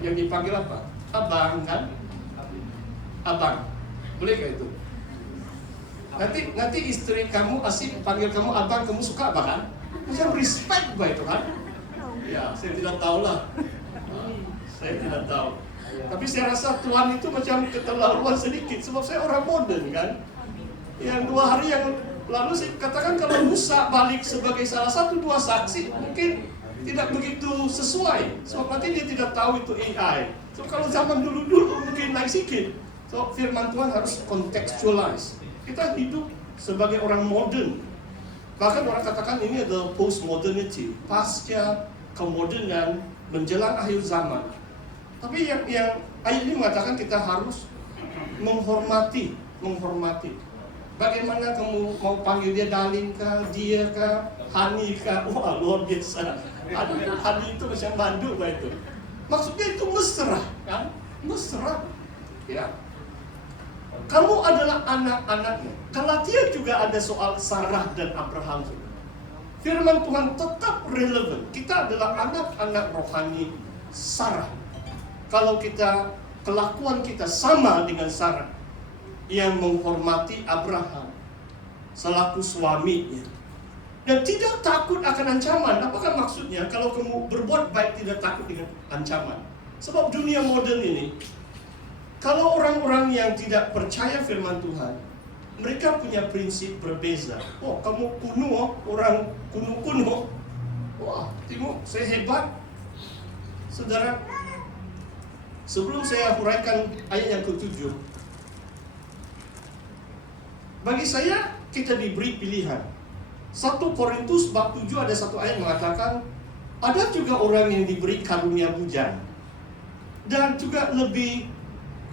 Yang dipanggil apa? Abang kan? Abang. Boleh gak itu? Nanti istri kamu asik panggil kamu abang, kamu suka apa kan? Macam respect bah itu kan? Ya, saya tidak tahu lah. Saya tidak tahu. Tapi saya rasa Tuhan itu macam keterlaluan sedikit, sebab saya orang modern kan. Yang 2 hari yang lalu saya katakan kalau Musa balik sebagai salah satu 2 saksi, mungkin tidak begitu sesuai. Sebab nanti dia tidak tahu itu AI. So kalau zaman dulu mungkin naik sedikit. So firman Tuhan harus contextualize. Kita hidup sebagai orang modern. Bahkan orang katakan ini adalah post-modernity, pasca kemodernan menjelang akhir zaman. Tapi yang ayat ini mengatakan kita harus menghormati. Bagaimana kamu mau panggil dia darling kah, dia kah, honey kah? Wah, luar biasa. Honey itu macam bandu lah itu. Maksudnya itu mesra, kan? Mesra. Ya. Kamu adalah anak-anaknya. Galatia juga ada soal Sarah dan Abraham. Firman Tuhan tetap relevan. Kita adalah anak-anak rohani Sarah. Kalau kelakuan kita sama dengan Sarah yang menghormati Abraham selaku suaminya dan tidak takut akan ancaman. Apakah maksudnya kalau kamu berbuat baik tidak takut dengan ancaman? Sebab dunia modern ini, kalau orang-orang yang tidak percaya firman Tuhan, mereka punya prinsip berbeza. Oh, kamu kuno, orang kuno. Wah, tengok saya hebat. Saudara, sebelum saya huraikan ayat yang ke-7, bagi saya kita diberi pilihan. 1 Korintus bab 7 ada satu ayat mengatakan ada juga orang yang diberi karunia bujang dan juga lebih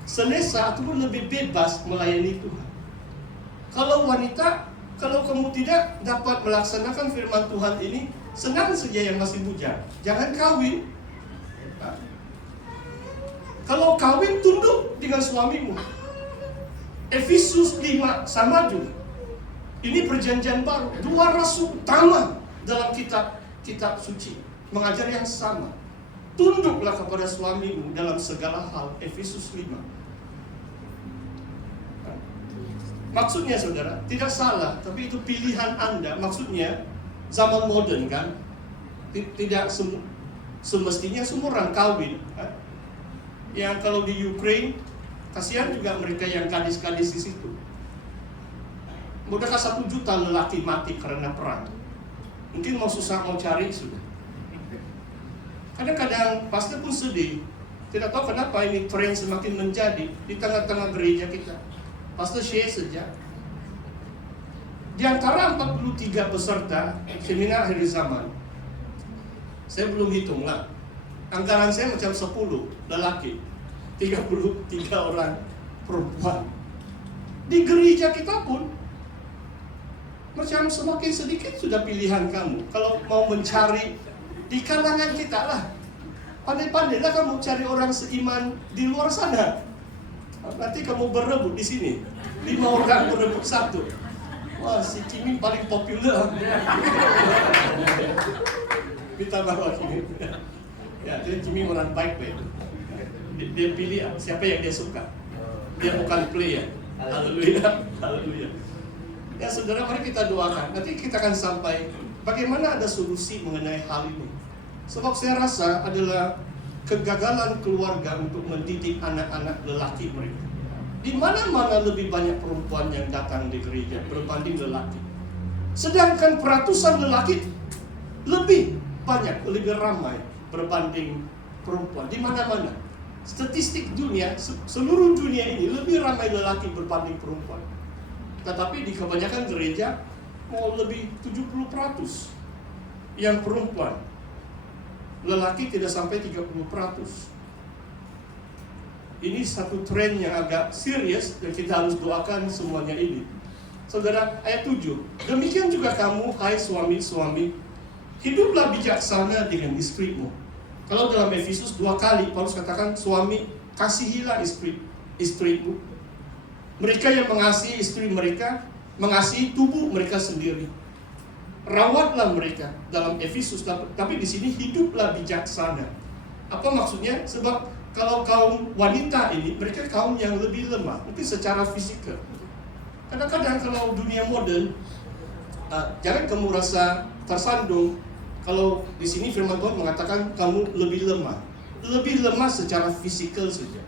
selesa ataupun lebih bebas melayani Tuhan. Kalau wanita, kalau kamu tidak dapat melaksanakan firman Tuhan ini, senang saja yang masih bujang, jangan kawin. Kalau kawin, tunduk dengan suamimu. Efesus 5 sama juga. Ini perjanjian baru. 2 rasul utama dalam kitab suci mengajar yang sama. Tunduklah kepada suamimu dalam segala hal. Efesus 5. Maksudnya saudara, tidak salah, tapi itu pilihan Anda. Maksudnya zaman modern kan, tidak semestinya semua orang kawin kan? Yang kalau di Ukraine, kasihan juga mereka yang gadis-gadis di situ. Mudahkah 1 juta lelaki mati karena perang? Mungkin mau susah mau cari sudah. Kadang-kadang pastor pun sedih. Tidak tahu kenapa ini tren semakin menjadi di tengah-tengah gereja kita. Pastor share saja. Di antara 43 peserta seminar akhir zaman, saya belum hitung lah. Anggaran saya macam 10 lelaki, 33 orang perempuan. Di gereja kita pun macam semakin sedikit sudah pilihan kamu. Kalau mau mencari di kalangan kita lah, pandai-pandailah kamu cari orang seiman di luar sana. Nanti kamu berebut di sini, 5 orang berebut 1. Wah, si Kimi paling populer. Kita bawa Kimi. Ya, jadi Kimi orang baik. Dia pilih siapa yang dia suka. Dia bukan player. Haleluya, haleluya. Ya saudara, mari kita doakan. Nanti kita akan sampai bagaimana ada solusi mengenai hal ini. Sebab saya rasa adalah kegagalan keluarga untuk mendidik anak-anak lelaki mereka. Di mana-mana lebih banyak perempuan yang datang di gereja berbanding lelaki. Sedangkan peratusan lelaki lebih banyak, lebih ramai berbanding perempuan. Di mana-mana. Statistik dunia, seluruh dunia ini lebih ramai lelaki berbanding perempuan. Tetapi di kebanyakan gereja mau lebih 70% yang perempuan. Lelaki tidak sampai 30%. Ini satu tren yang agak serius dan kita harus doakan semuanya ini. Saudara, ayat 7. Demikian juga kamu, hai suami-suami, hiduplah bijaksana dengan istrimu. Kalau dalam Efesus 2 kali Paulus katakan, suami kasihilah istrimu. Mereka yang mengasihi istri mereka, mengasihi tubuh mereka sendiri. Rawatlah mereka dalam Efesus, tapi di sini hiduplah bijaksana. Apa maksudnya? Sebab kalau kaum wanita ini, mereka kaum yang lebih lemah, mungkin secara fisikal. Kadang-kadang kalau dunia modern, jangan kamu rasa tersandung kalau di sini firman Tuhan mengatakan kamu lebih lemah. Lebih lemah secara fisikal saja.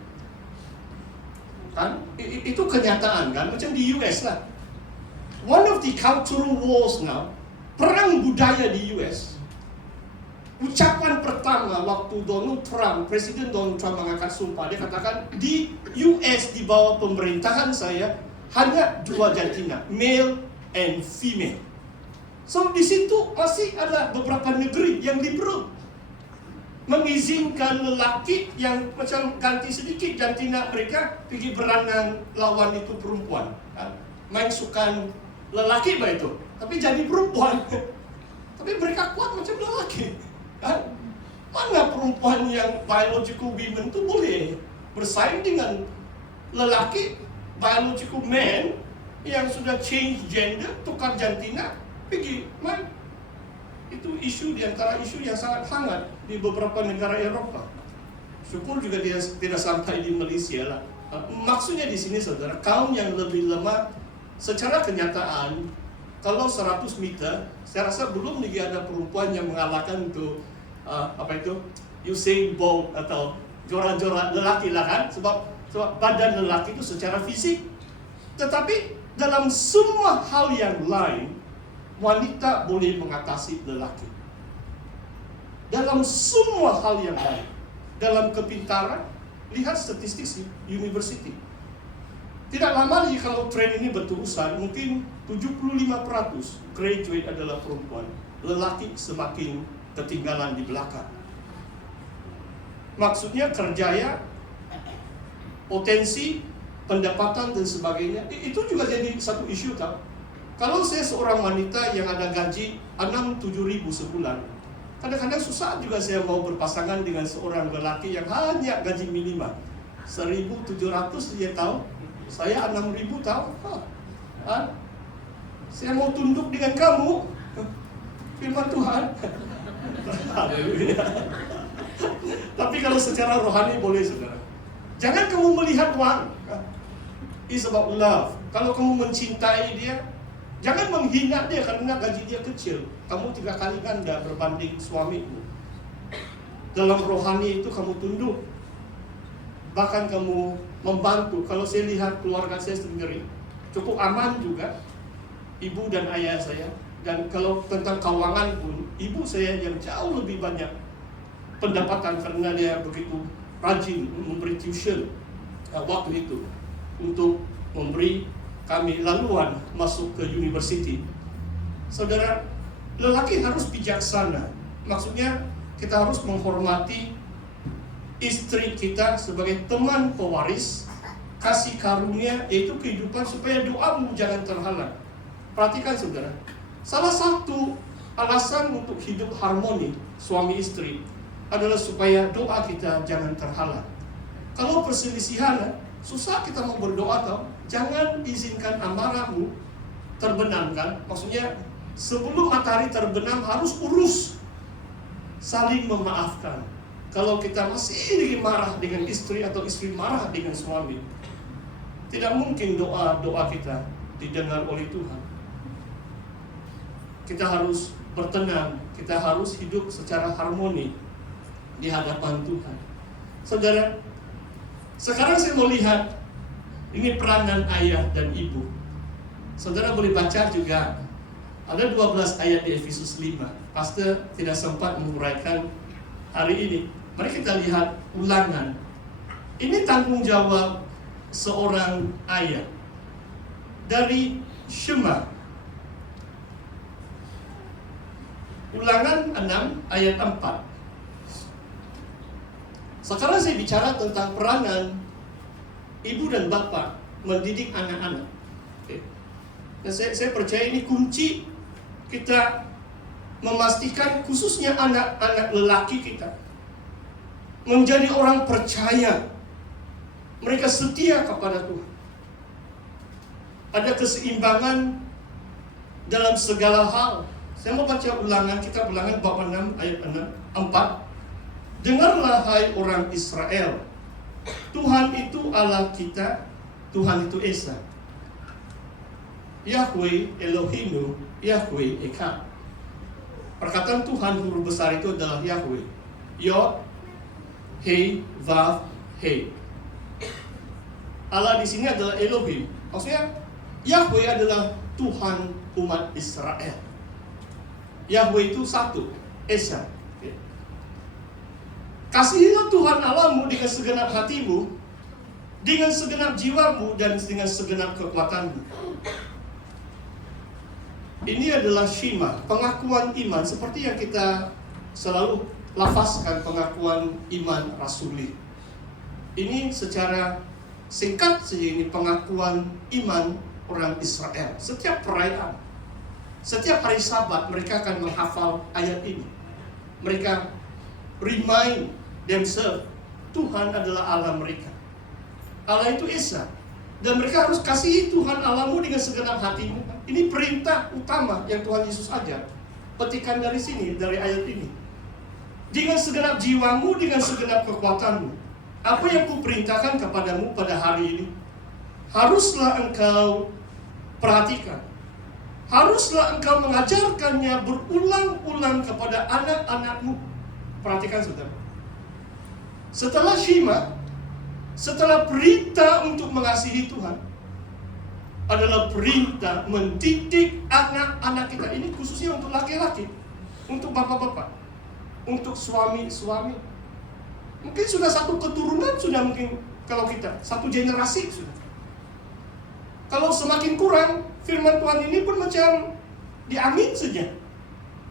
Kan? Itu kenyataan kan? Macam di US lah. One of the cultural wars now, perang budaya di US. Ucapan pertama waktu Presiden Donald Trump mengangkat sumpah, dia katakan di US di bawah pemerintahan saya hanya 2 jantina, male and female. So di situ masih ada beberapa negeri yang liberal, mengizinkan lelaki yang macam ganti sedikit jantina mereka pergi berenang lawan itu perempuan, kan? Main sukan lelaki itu, tapi jadi perempuan. Tapi mereka kuat macam lelaki, kan? Mana perempuan yang biological women itu boleh bersaing dengan lelaki biological man yang sudah change gender, tukar jantina, pergi main. Itu isu di antara isu yang sangat hangat di beberapa negara Eropa. Syukur juga dia tidak sampai di Malaysia lah. Maksudnya di sini saudara, kaum yang lebih lemah secara kenyataan, kalau 100 meter, saya rasa belum lagi ada perempuan yang mengalahkan untuk Usain Bolt atau juara-juara lelaki lah kan, sebab badan lelaki itu secara fisik. Tetapi dalam semua hal yang lain, wanita boleh mengatasi lelaki. Dalam semua hal yang lain. Dalam kepintaran, lihat statistik university. Tidak lama lagi kalau tren ini berterusan, mungkin 75% graduate adalah perempuan. Lelaki semakin ketinggalan di belakang. Maksudnya kerjaya, potensi, pendapatan dan sebagainya, itu juga jadi satu isu tau. Kalau saya seorang wanita yang ada gaji 6-7 ribu sebulan, kadang-kadang susah juga saya mau berpasangan dengan seorang lelaki yang hanya gaji minimal 1.700 dia tahu, saya 6.000 tahu. Saya mau tunduk dengan kamu, firman Tuhan. Tapi kalau secara rohani boleh saudara. Jangan kamu melihat uang. It's about love. Kalau kamu mencintai dia, jangan menghina dia karena gaji dia kecil. Kamu 3 kali ganda berbanding suamimu. Dalam rohani itu kamu tunduk. Bahkan kamu membantu. Kalau saya lihat keluarga saya sendiri, cukup aman juga. Ibu dan ayah saya. Dan kalau tentang keuangan pun, ibu saya yang jauh lebih banyak pendapatan karena dia begitu rajin memberi tuition waktu itu untuk memberi kami laluan masuk ke university. Saudara, lelaki harus bijaksana. Maksudnya kita harus menghormati istri kita sebagai teman pewaris, kasih karunia, yaitu kehidupan, supaya doamu jangan terhalang. Perhatikan saudara, salah satu alasan untuk hidup harmoni suami istri adalah supaya doa kita jangan terhalang. Kalau perselisihan, susah kita mau berdoa tau. Jangan izinkan amarahmu terbenam kan. Maksudnya sebelum matahari terbenam harus urus, saling memaafkan. Kalau kita masih marah dengan istri atau istri marah dengan suami, tidak mungkin doa-doa kita didengar oleh Tuhan. Kita harus bertenang, kita harus hidup secara harmoni di hadapan Tuhan. Saudara, sekarang saya mau lihat ini peranan ayah dan ibu. Saudara boleh baca juga, ada 12 ayat di Efesus 5. Pastor tidak sempat menguraikan hari ini. Mari kita lihat Ulangan. Ini tanggung jawab seorang ayah. Dari Shema. Ulangan 6 ayat 4. Sekarang saya bicara tentang peranan ibu dan bapa mendidik anak-anak. Okay. Dan saya percaya ini kunci kita memastikan khususnya anak-anak lelaki kita menjadi orang percaya. Mereka setia kepada Tuhan. Ada keseimbangan dalam segala hal. Saya mau baca Ulangan, kitab Ulangan bab 6 ayat 4. Dengarlah hai orang Israel, Tuhan itu Allah kita, Tuhan itu Esa. Yahweh Elohinu, Yahweh Eka. Perkataan Tuhan huruf besar itu adalah Yahweh. Yod, Hei, Vav, Hei. Allah di sini adalah Elohim. Maksudnya Yahweh adalah Tuhan umat Israel. Yahweh itu satu, Esa. Kasihilah Tuhan Allahmu dengan segenap hatimu, dengan segenap jiwamu, dan dengan segenap kekuatanmu. Ini adalah Shema, pengakuan iman, seperti yang kita selalu lafazkan, pengakuan iman rasuli. Ini secara singkat saja, ini pengakuan iman orang Israel. Setiap perayaan, setiap hari Sabat, mereka akan menghafal ayat ini. Mereka remind themselves, Tuhan adalah Allah mereka. Allah itu Esa. Dan mereka harus kasihi Tuhan Allahmu dengan segenap hatimu. Ini perintah utama yang Tuhan Yesus ajar. Petikan dari sini, dari ayat ini. Dengan segenap jiwamu, dengan segenap kekuatanmu. Apa yang kuperintahkan kepadamu pada hari ini, haruslah engkau perhatikan. Haruslah engkau mengajarkannya berulang-ulang kepada anak-anakmu. Perhatikan saudara. Setelah Shema, setelah perintah untuk mengasihi Tuhan, adalah perintah mendidik anak-anak kita. Ini khususnya untuk laki-laki, untuk bapak-bapak, untuk suami-suami. Mungkin sudah satu keturunan, sudah mungkin kalau kita satu generasi sudah. Kalau semakin kurang, firman Tuhan ini pun macam di angin saja,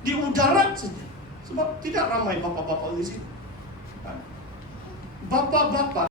di udara saja. Sebab tidak ramai bapak-bapak di sini. Bapak-bapak